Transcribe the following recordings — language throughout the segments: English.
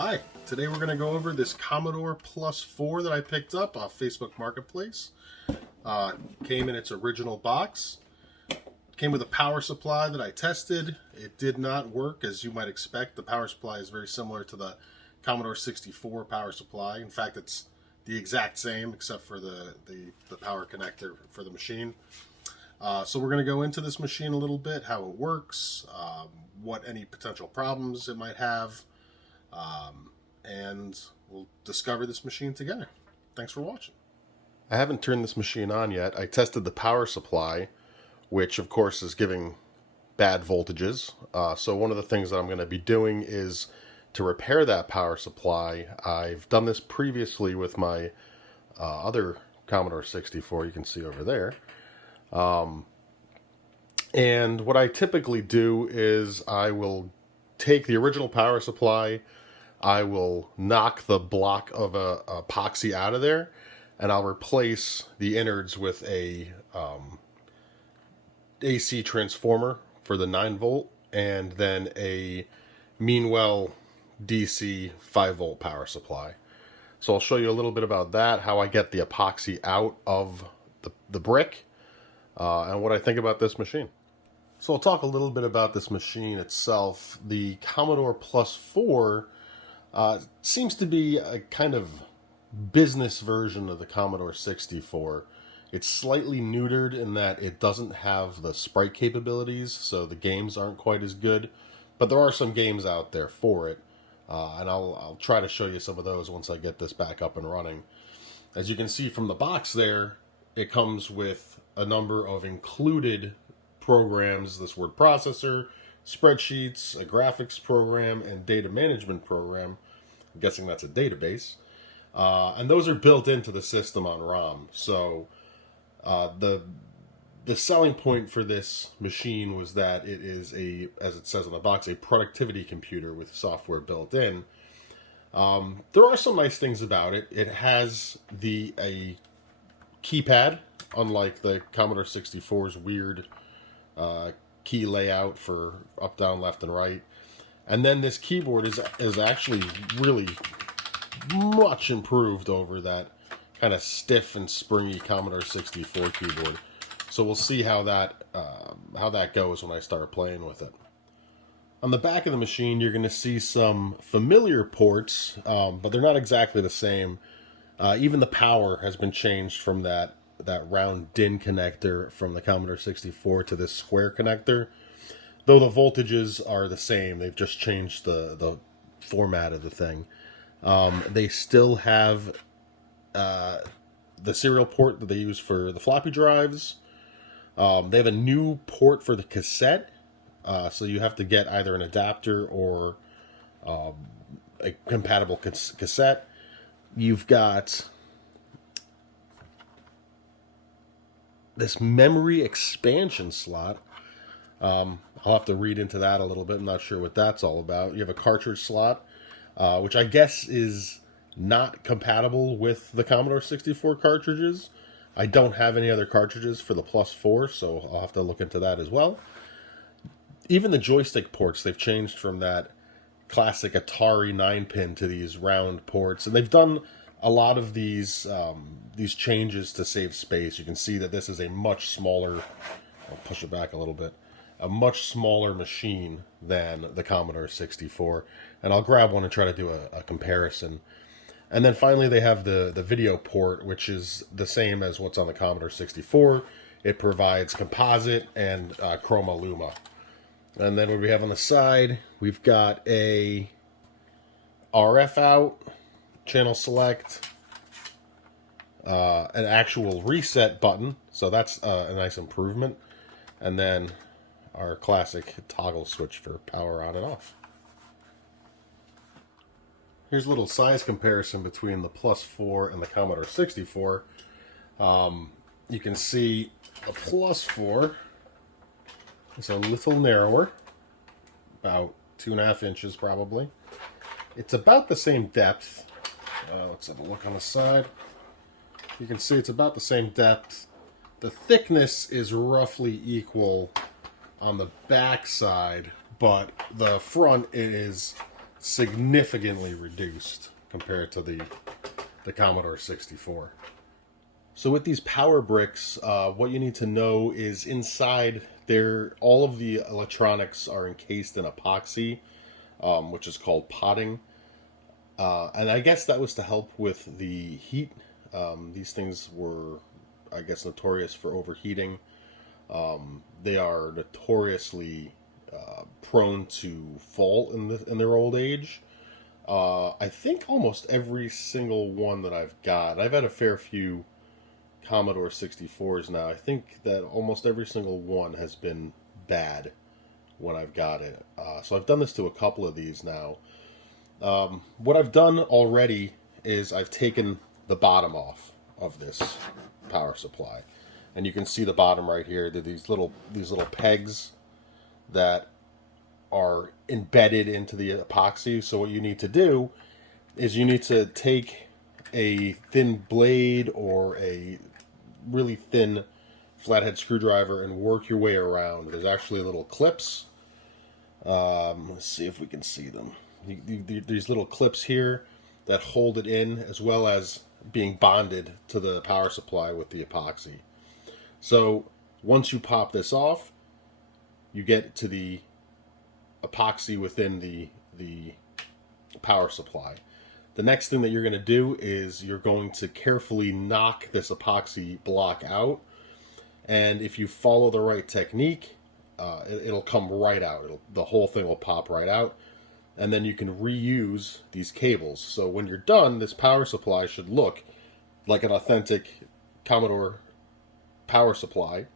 Hi, today we're going to go over this Commodore Plus 4 that I picked up off Facebook Marketplace. Came in its original box. Came with a power supply that I tested. It did not work as you might expect. The power supply is very similar to the Commodore 64 power supply. In fact, it's the exact same except for the power connector for the machine. So we're going to go into this machine a little bit, how it works, what any potential problems it might have, and we'll discover this machine together. Thanks for watching. I haven't turned this machine on yet. I tested the power supply, which of course is giving bad voltages. So one of the things that I'm going to be doing is to repair that power supply. I've done this previously with my other Commodore 64, you can see over there. And what I typically do is I will take the original power supply, I will knock the block of epoxy out of there, and I'll replace the innards with a AC transformer for the 9-volt, and then a Meanwell DC 5-volt power supply. So I'll show you a little bit about that, how I get the epoxy out of the brick, and what I think about this machine. So I'll talk a little bit about this machine itself. The Commodore Plus 4 seems to be a kind of business version of the Commodore 64. It's slightly neutered in that it doesn't have the sprite capabilities, so the games aren't quite as good. But there are some games out there for it, and I'll try to show you some of those once I get this back up and running. As you can see from the box there, it comes with a number of included programs: this word processor, spreadsheets, a graphics program, and data management program. I'm guessing that's a database. And those are built into the system on ROM. So the selling point for this machine was that it is as it says on the box, a productivity computer with software built in. There are some nice things about it. It has a keypad, unlike the Commodore 64's weird key layout for up, down, left, and right. And then this keyboard is actually really much improved over that kind of stiff and springy Commodore 64 keyboard. So we'll see how that goes when I start playing with it. On the back of the machine, you're going to see some familiar ports, but they're not exactly the same. Even the power has been changed from that round DIN connector from the Commodore 64 to this square connector. Though the voltages are the same, they've just changed the format of the thing. They still have the serial port that they use for the floppy drives. They have a new port for the cassette, so you have to get either an adapter or a compatible cassette. You've got this memory expansion slot. I'll have to read into that a little bit. I'm not sure what that's all about. You have a cartridge slot, which I guess is not compatible with the Commodore 64 cartridges. I don't have any other cartridges for the Plus 4, so I'll have to look into that as well. Even the joystick ports, they've changed from that classic Atari 9-pin to these round ports, and they've done a lot of these changes to save space. You can see that this is a much smaller, I'll push it back a little bit, a much smaller machine than the Commodore 64. And I'll grab one and try to do a comparison. And then finally they have the video port, which is the same as what's on the Commodore 64. It provides composite and chroma luma. And then what we have on the side, we've got a RF out, channel select, an actual reset button, so that's a nice improvement, and then our classic toggle switch for power on and off. Here's a little size comparison between the Plus 4 and the Commodore 64. You can see a Plus 4 is a little narrower, about 2.5 inches probably. It's about the same depth. Let's have a look on the side. You can see it's about the same depth. The thickness is roughly equal on the back side, but the front is significantly reduced compared to the Commodore 64. So with these power bricks, what you need to know is inside there, all of the electronics are encased in epoxy, which is called potting. And I guess that was to help with the heat. These things were, I guess, notorious for overheating. They are notoriously prone to fall in their old age. I think almost every single one that I've got, I've had a fair few Commodore 64s now. I think that almost every single one has been bad when I've got it. So I've done this to a couple of these now. What I've done already is I've taken the bottom off of this power supply, and you can see the bottom right here. They're these little pegs that are embedded into the epoxy. So what you need to do is you need to take a thin blade or a really thin flathead screwdriver and work your way around. There's actually little clips. Let's see if we can see them. These little clips here that hold it in, as well as being bonded to the power supply with the epoxy. So once you pop this off, you get to the epoxy within the power supply. The next thing that you're going to do is you're going to carefully knock this epoxy block out, and if you follow the right technique, it'll come right out. The whole thing will pop right out, and then you can reuse these cables. So when you're done, this power supply should look like an authentic Commodore power supply,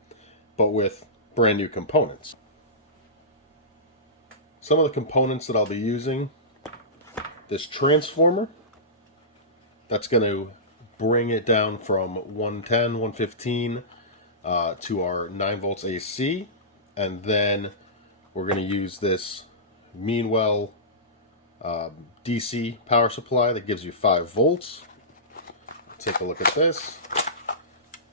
but with brand new components. Some of the components that I'll be using: this transformer, that's going to bring it down from 110, 115 to our 9 volts AC. And then we're going to use this Meanwell DC power supply that gives you 5 volts. Take a look at this.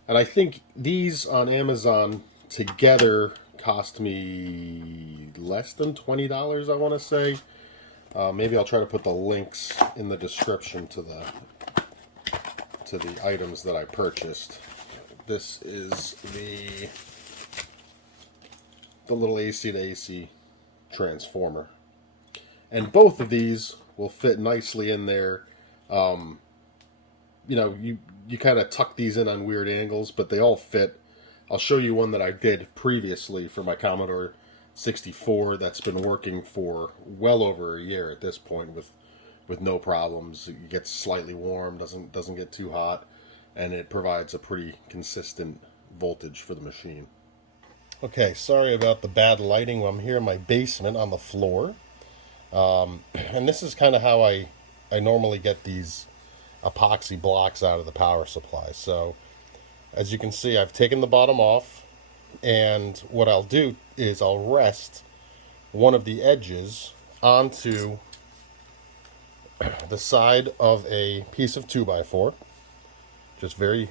And I think these on Amazon together cost me less than $20, I want to say. Maybe I'll try to put the links in the description to the items that I purchased. This is the little AC to AC transformer, and both of these will fit nicely in there. You know, you kind of tuck these in on weird angles, but they all fit. I'll show you one that I did previously for my Commodore 64 that's been working for well over a year at this point with no problems. It gets slightly warm, doesn't get too hot, and it provides a pretty consistent voltage for the machine. Okay, sorry about the bad lighting. I'm here in my basement on the floor, and this is kind of how I normally get these epoxy blocks out of the power supply. So as you can see, I've taken the bottom off, and what I'll do is I'll rest one of the edges onto the side of a piece of 2x4, just very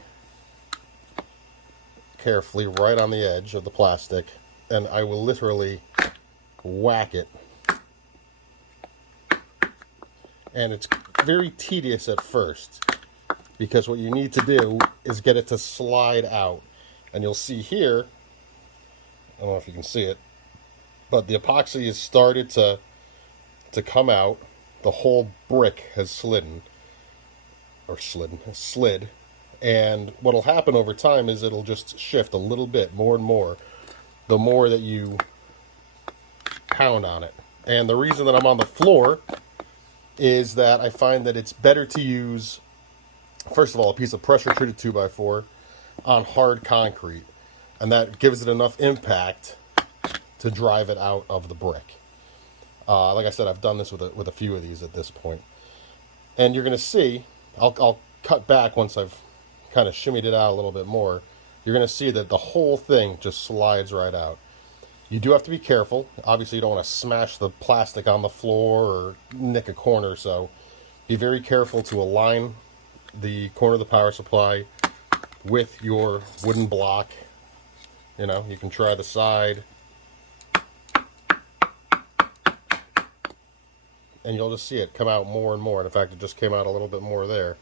carefully right on the edge of the plastic, and I will literally whack it. And it's very tedious at first, because what you need to do is get it to slide out. And you'll see here, I don't know if you can see it, but the epoxy has started to come out. The whole brick has slid. And what'll happen over time is it'll just shift a little bit more and more the more that you pound on it. And the reason that I'm on the floor is that I find that it's better to use, first of all, a piece of pressure treated 2x4 on hard concrete, and that gives it enough impact to drive it out of the brick. Like I said, I've done this with a few of these at this point. And you're going to see, I'll cut back once I've kind of shimmied it out a little bit more. You're going to see that the whole thing just slides right out. You do have to be careful. Obviously, you don't want to smash the plastic on the floor or nick a corner, so be very careful to align the corner of the power supply with your wooden block. You know, you can try the side. and you'll just see it come out more and more. And in fact, it just came out a little bit more there.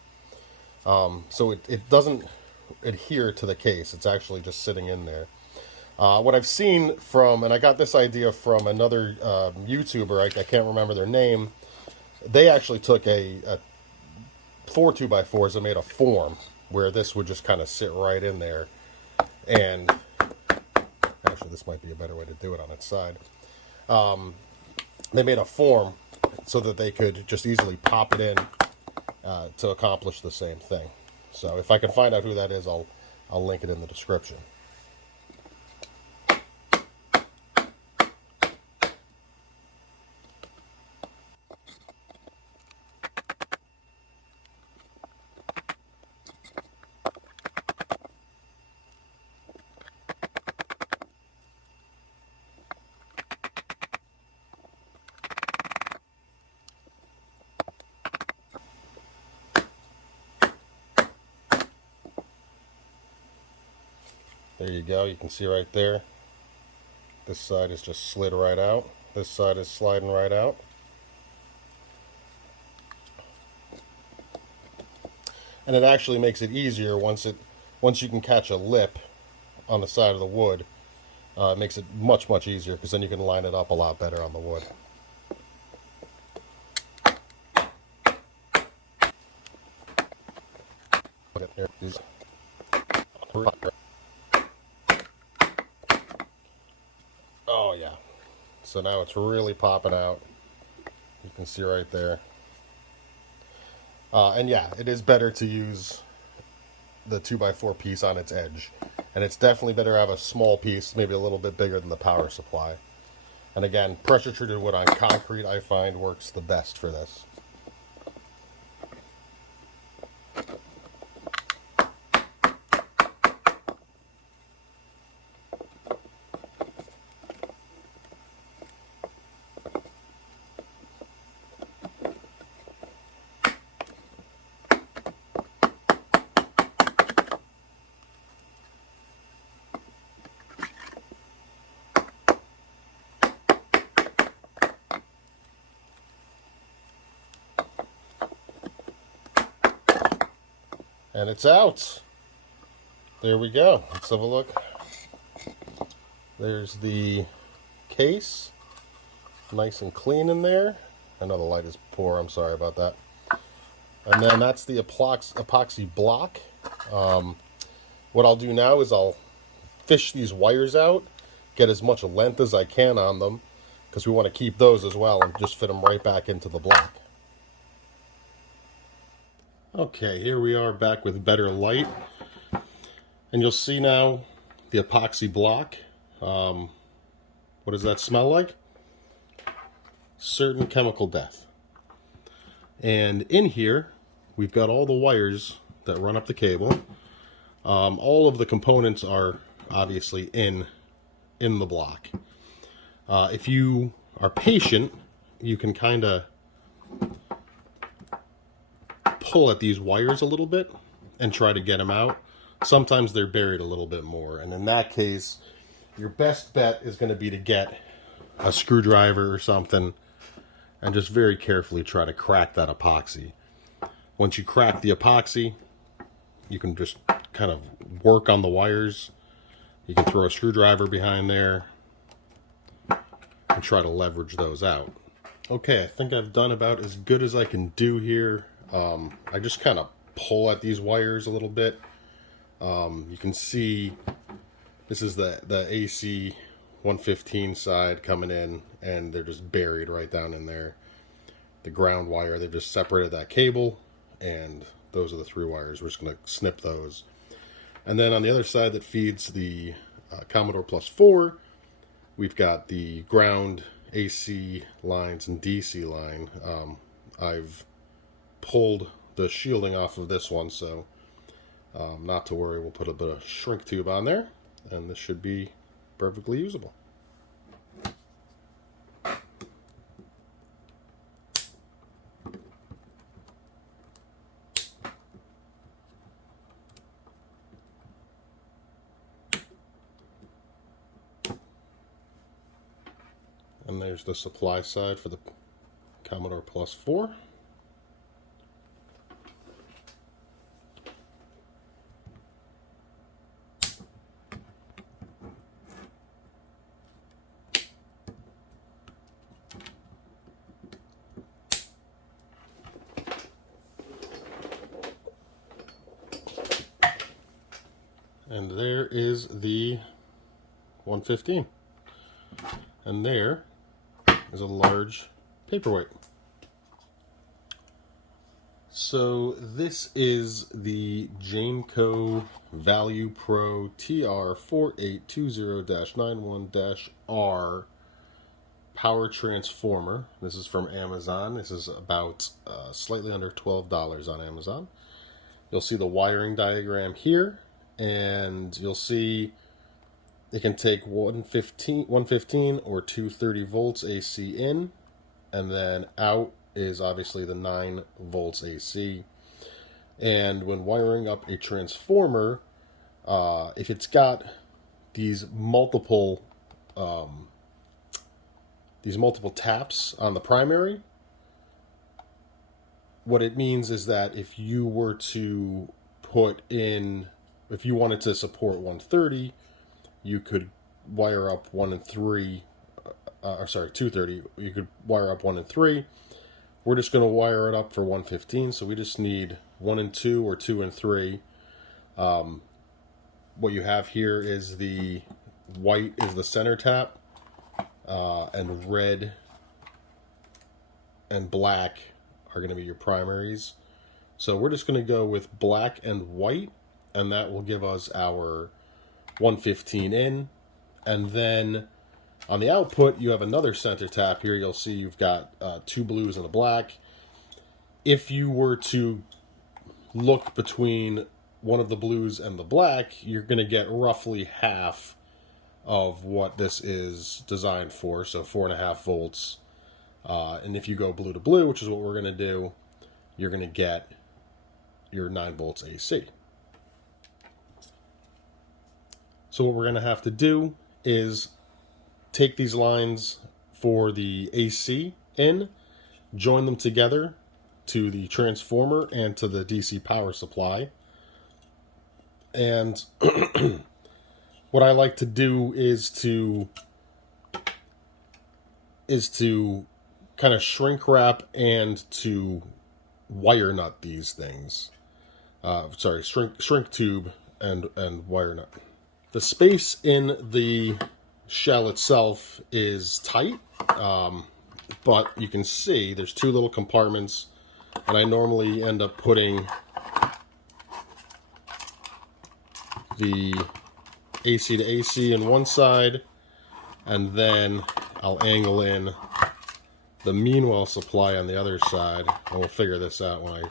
So it doesn't adhere to the case. It's actually just sitting in there. What I've seen from, and I got this idea from another YouTuber, I can't remember their name. They actually took a 4 2x4s and made a form where this would just kind of sit right in there. And actually, this might be a better way to do it on its side. They made a form so that they could just easily pop it in to accomplish the same thing. So if I can find out who that is, I'll link it in the description. There you go. You can see right there. This side is just slid right out. This side is sliding right out. And it actually makes it easier once you can catch a lip on the side of the wood. It makes it much easier because then you can line it up a lot better on the wood. Okay, there it is. Oh yeah. So now it's really popping out. You can see right there. And yeah, it is better to use the 2x4 piece on its edge. And it's definitely better to have a small piece, maybe a little bit bigger than the power supply. And again, pressure treated wood on concrete I find works the best for this. And it's out. There we go. Let's have a look. There's the case. Nice and clean in there. I know the light is poor. I'm sorry about that. And then that's the epoxy block. What I'll do now is I'll fish these wires out, get as much length as I can on them, because we want to keep those as well and just fit them right back into the block. Okay, here we are back with better light. And you'll see now the epoxy block. What does that smell like? Certain chemical death. And in here, we've got all the wires that run up the cable. All of the components are obviously in the block. If you are patient, you can kind of pull at these wires a little bit and try to get them out. Sometimes they're buried a little bit more, and in that case your best bet is going to be to get a screwdriver or something and just very carefully try to crack that epoxy. Once you crack the epoxy, you can just kind of work on the wires. You can throw a screwdriver behind there and try to leverage those out. Okay, I think I've done about as good as I can do here. I just kind of pull at these wires a little bit. You can see this is the AC 115 side coming in, and they're just buried right down in there. The ground wire, they've just separated that cable, and those are the 3 wires. We're just going to snip those. And then on the other side that feeds the Commodore Plus 4, we've got the ground AC lines and DC line. I've pulled the shielding off of this one, so not to worry. We'll put a bit of shrink tube on there, and this should be perfectly usable. And there's the supply side for the Commodore Plus 4. And there is the 115. And there is a large paperweight. So this is the Jameco Value Pro TR4820-91-R power transformer. This is from Amazon. This is about slightly under $12 on Amazon. You'll see the wiring diagram here, and you'll see it can take 115 or 230 volts AC in, and then out is obviously the 9 volts AC. And when wiring up a transformer, if it's got these multiple taps on the primary, what it means is that if you were to put in, if you wanted to support 130, you could wire up 1 and 3, 230. You could wire up 1 and 3. We're just going to wire it up for 115, so we just need 1 and 2 or 2 and 3. What you have here is the white is the center tap, and red and black are going to be your primaries. So we're just going to go with black and white, and that will give us our 115 in. And then on the output, you have another center tap here. You'll see you've got 2 blues and a black. If you were to look between one of the blues and the black, you're going to get roughly half of what this is designed for, so 4.5 volts. And if you go blue to blue, which is what we're going to do, you're going to get your 9 volts AC. So what we're going to have to do is take these lines for the AC in, join them together to the transformer and to the DC power supply. And what I like to do is to kind of shrink wrap and to wire nut these things. Shrink tube and wire nut. The space in the shell itself is tight, but you can see there's 2 little compartments, and I normally end up putting the AC to AC in one side, and then I'll angle in the Meanwell supply on the other side, and we'll figure this out when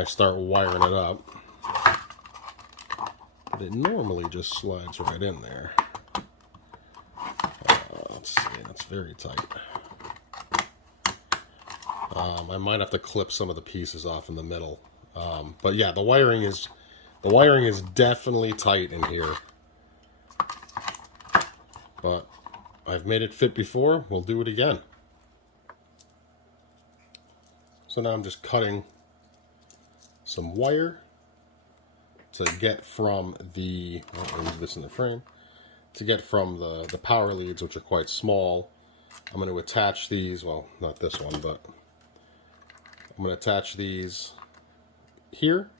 I start wiring it up. But it normally just slides right in there. Let's see, that's very tight. I might have to clip some of the pieces off in the middle. But yeah, the wiring is definitely tight in here. But I've made it fit before, we'll do it again. So now I'm just cutting some wire to get from the, I'll leave this in the frame, to get from the power leads, which are quite small. I'm going to attach these, well, not this one, but I'm going to attach these here,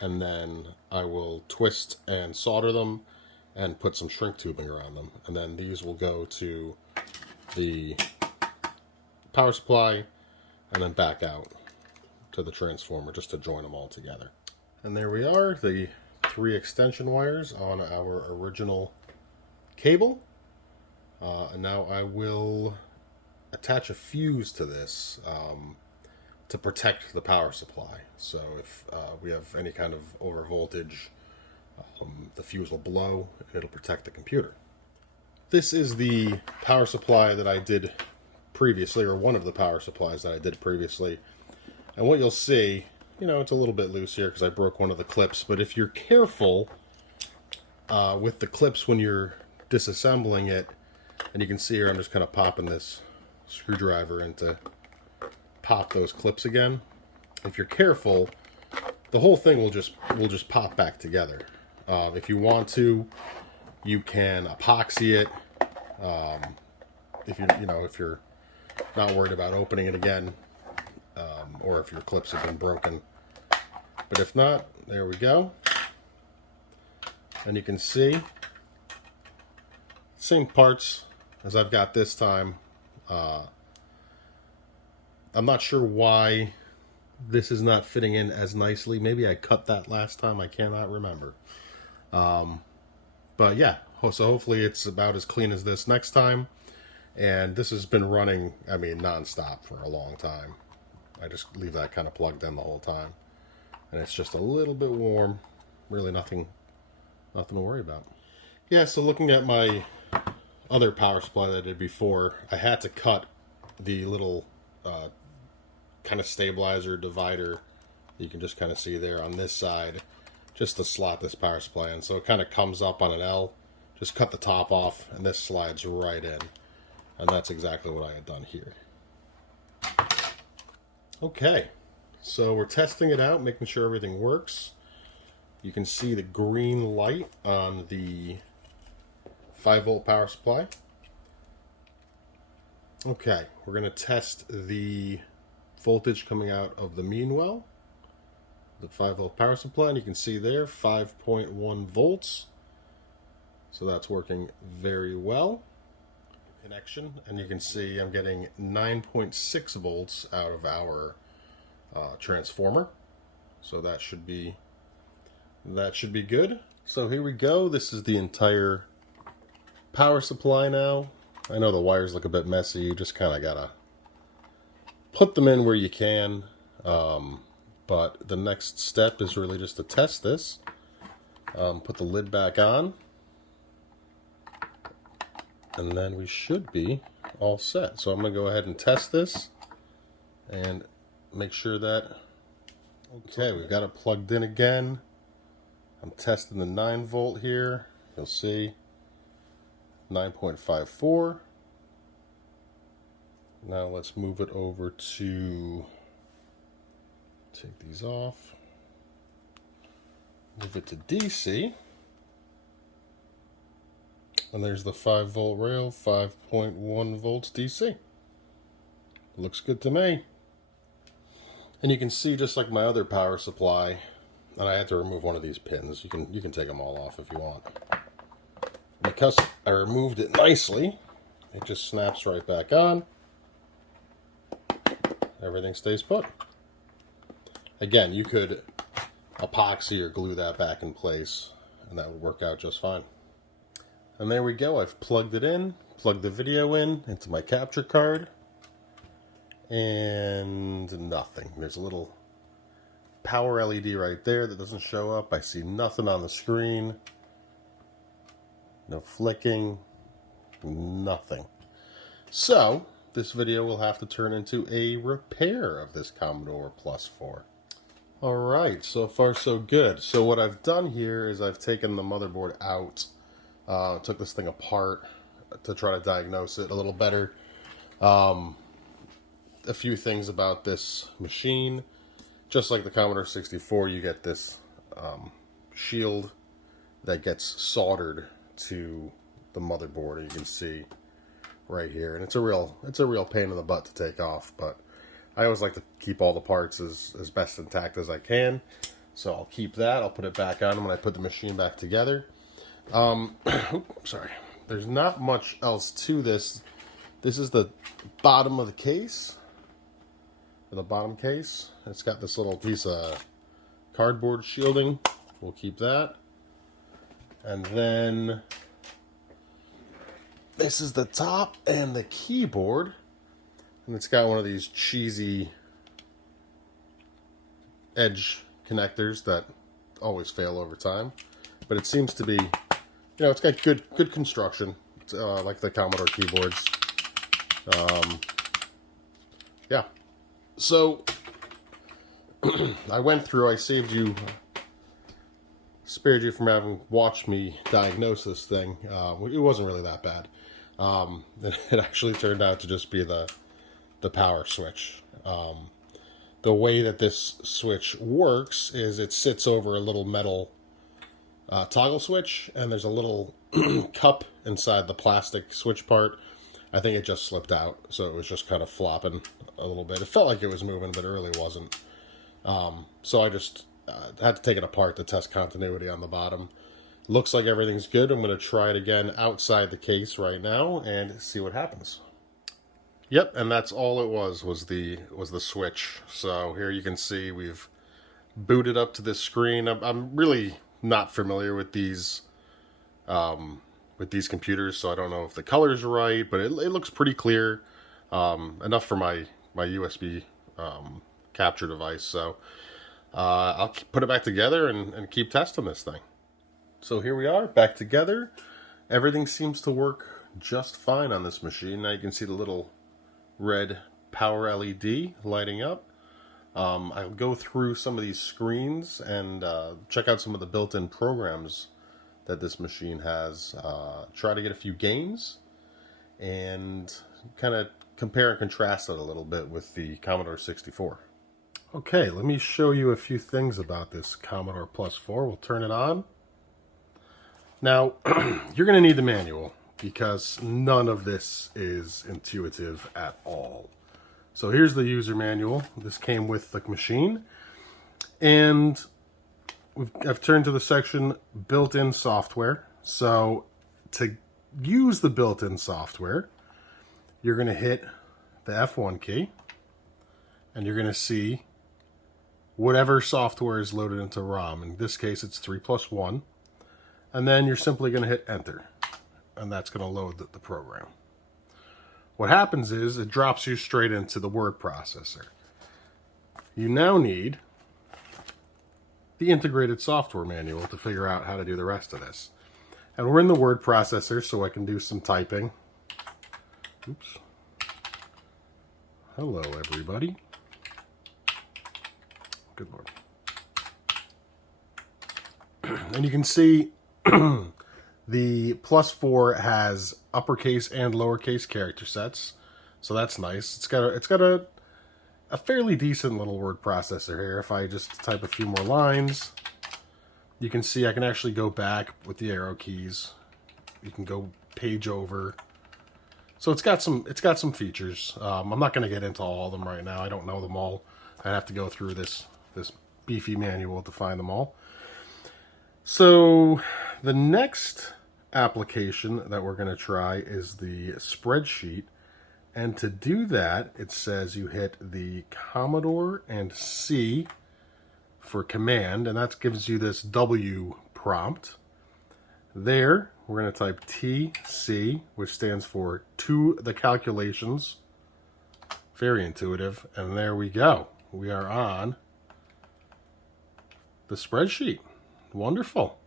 and then I will twist and solder them and put some shrink tubing around them. And then these will go to the power supply and then back out to the transformer just to join them all together. And there we are, the 3 extension wires on our original cable. And now I will attach a fuse to this to protect the power supply. So if we have any kind of over voltage, the fuse will blow and it'll protect the computer. This is the power supply that I did previously, or one of the power supplies that I did previously. And what you'll see, you know, it's a little bit loose here because I broke one of the clips, but if you're careful with the clips when you're disassembling it, and you can see here I'm just kind of popping this screwdriver into pop those clips again. If you're careful, the whole thing will just pop back together. If you want to, you can epoxy it. If you're not worried about opening it again, or if your clips have been broken. But if not, there we go. And you can see same parts as I've got this time. I'm not sure why this is not fitting in as nicely. Maybe I cut that last time. I cannot remember. But yeah, so hopefully it's about as clean as this next time. And this has been running, I mean, non-stop for a long time. I just leave that kind of plugged in the whole time. And it's just a little bit warm. Really nothing to worry about. Yeah, so looking at my other power supply that I did before, I had to cut the little kind of stabilizer divider you can just kind of see there on this side, just to slot this power supply in. So it kind of comes up on an L. Just cut the top off, and this slides right in. And that's exactly what I had done here. Okay, so we're testing it out, making sure everything works. You can see the green light on the 5-volt power supply. Okay, we're going to test the voltage coming out of the mean well, the 5-volt power supply, and you can see there 5.1 volts. So that's working very well. Connection, and you can see I'm getting 9.6 volts out of our transformer. So that should be good. So here we go. This is the entire power supply now. I know the wires look a bit messy. You just kind of gotta put them in where you can. But the next step is really just to test this. Put the lid back on. And then we should be all set. So I'm going to go ahead and test this and make sure that, okay, we've got it plugged in again. I'm testing the 9-volt here. You'll see 9.54. Now let's move it over to, take these off, move it to DC. And there's the 5-volt rail, 5.1 volts DC. Looks good to me. And you can see, just like my other power supply, and I had to remove one of these pins. You can take them all off if you want. Because I removed it nicely, it just snaps right back on. Everything stays put. Again, you could epoxy or glue that back in place, and that would work out just fine. And there we go. I've plugged it in, plugged the video in into my capture card, and nothing. There's a little power LED right there that doesn't show up. I see nothing on the screen. No flicking. Nothing. So, this video will have to turn into a repair of this Commodore Plus 4. Alright, so far so good. So what I've done here is I've taken the motherboard out. Took this thing apart to try to diagnose it a little better. A few things about this machine. Just like the Commodore 64, you get this shield that gets soldered to the motherboard. You can see right here, and it's a real pain in the butt to take off. But I always like to keep all the parts as best intact as I can. So I'll keep that. I'll put it back on when I put the machine back together. Sorry. There's not much else to this. This is the bottom of the case. The bottom case. It's got this little piece of cardboard shielding. We'll keep that. And then this is the top and the keyboard. And it's got one of these cheesy edge connectors that always fail over time. But it seems to be, it's got good construction. It's, like the Commodore keyboards. Yeah. So, I spared you from having watched me diagnose this thing. It wasn't really that bad. It actually turned out to just be the the power switch. The way that this switch works is it sits over a little metal toggle switch, and there's a little cup inside the plastic switch part. I think it just slipped out, so it was just kind of flopping a little bit. It felt like it was moving, but it really wasn't. So I just had to take it apart to test continuity on the bottom. Looks like everything's good. I'm going to try it again outside the case right now and see what happens. Yep, and that's all it was the switch. So here you can see we've booted up to this screen. I'm really not familiar with these computers, so I don't know if the color's right, but it looks pretty clear, enough for my USB capture device. So I'll put it back together and keep testing this thing. So here we are, back together. Everything seems to work just fine on this machine. Now you can see the little red power LED lighting up. I'll go through some of these screens and check out some of the built-in programs that this machine has. Try to get a few games and kind of compare and contrast it a little bit with the Commodore 64. Okay, let me show you a few things about this Commodore Plus 4. We'll turn it on. Now, you're going to need the manual because none of this is intuitive at all. So here's the user manual. This came with the machine. And I've turned to the section built-in software. So to use the built-in software, you're going to hit the F1 key. And you're going to see whatever software is loaded into ROM. In this case, it's 3+1. And then you're simply going to hit enter. And that's going to load the program. What happens is it drops you straight into the word processor. You now need the integrated software manual to figure out how to do the rest of this. And we're in the word processor, so I can do some typing. Oops. Hello, everybody. Good Lord. And you can see the Plus 4 has uppercase and lowercase character sets, so that's nice. It's got a fairly decent little word processor here. If I just type a few more lines, you can see I can actually go back with the arrow keys. You can go page over. So it's got some features. I'm not going to get into all of them right now. I don't know them all. I have to go through this beefy manual to find them all. So the next application that we're going to try is the spreadsheet. And to do that, it says you hit the Commodore and C for command, and that gives you this W prompt. There, we're going to type TC, which stands for to the calculations. Very intuitive. And there we go. We are on the spreadsheet. Wonderful.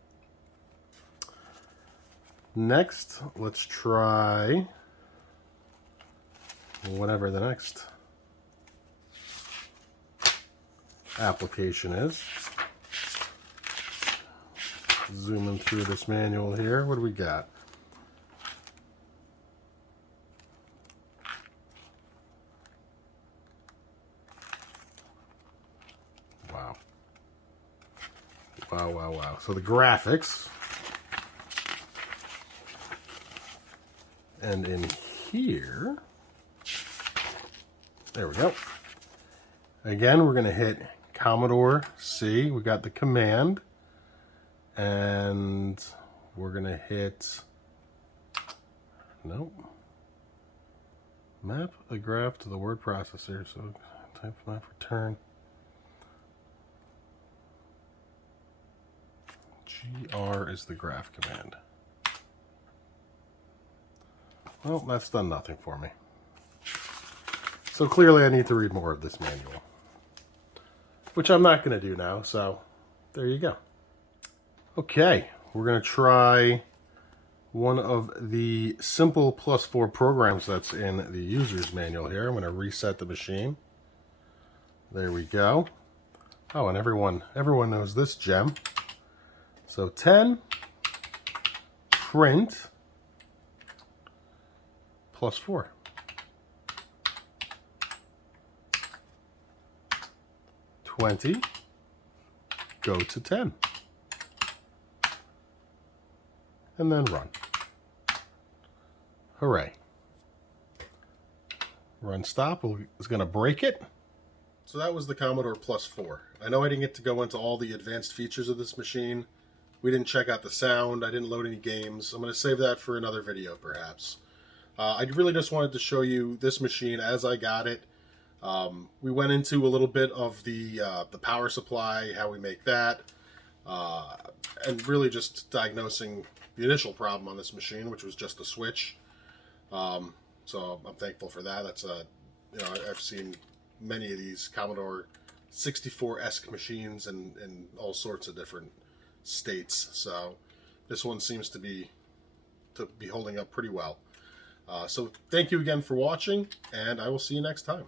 Next, let's try whatever the next application is. Zooming through this manual here. What do we got? Wow. Wow, wow, wow. So the graphics. And in here, there we go. Again, we're going to hit Commodore C. We got the command. And we're going to hit, nope, map the graph to the word processor. So type map return. GR is the graph command. Well, that's done nothing for me. So clearly I need to read more of this manual, which I'm not going to do now, so there you go. Okay, we're going to try one of the simple Plus 4 programs that's in the user's manual here. I'm going to reset the machine. There we go. Oh, and everyone knows this gem. So 10, print, Plus 4. 20, go to 10, and then run. Hooray. Run stop is going to break it. So that was the Commodore Plus 4. I know I didn't get to go into all the advanced features of this machine. We didn't check out the sound. I didn't load any games. I'm going to save that for another video, perhaps. I really just wanted to show you this machine as I got it. We went into a little bit of the power supply, how we make that, and really just diagnosing the initial problem on this machine, which was just the switch. So I'm thankful for that. That's you know, I've seen many of these Commodore 64-esque machines in all sorts of different states. So this one seems to be holding up pretty well. So thank you again for watching, and I will see you next time.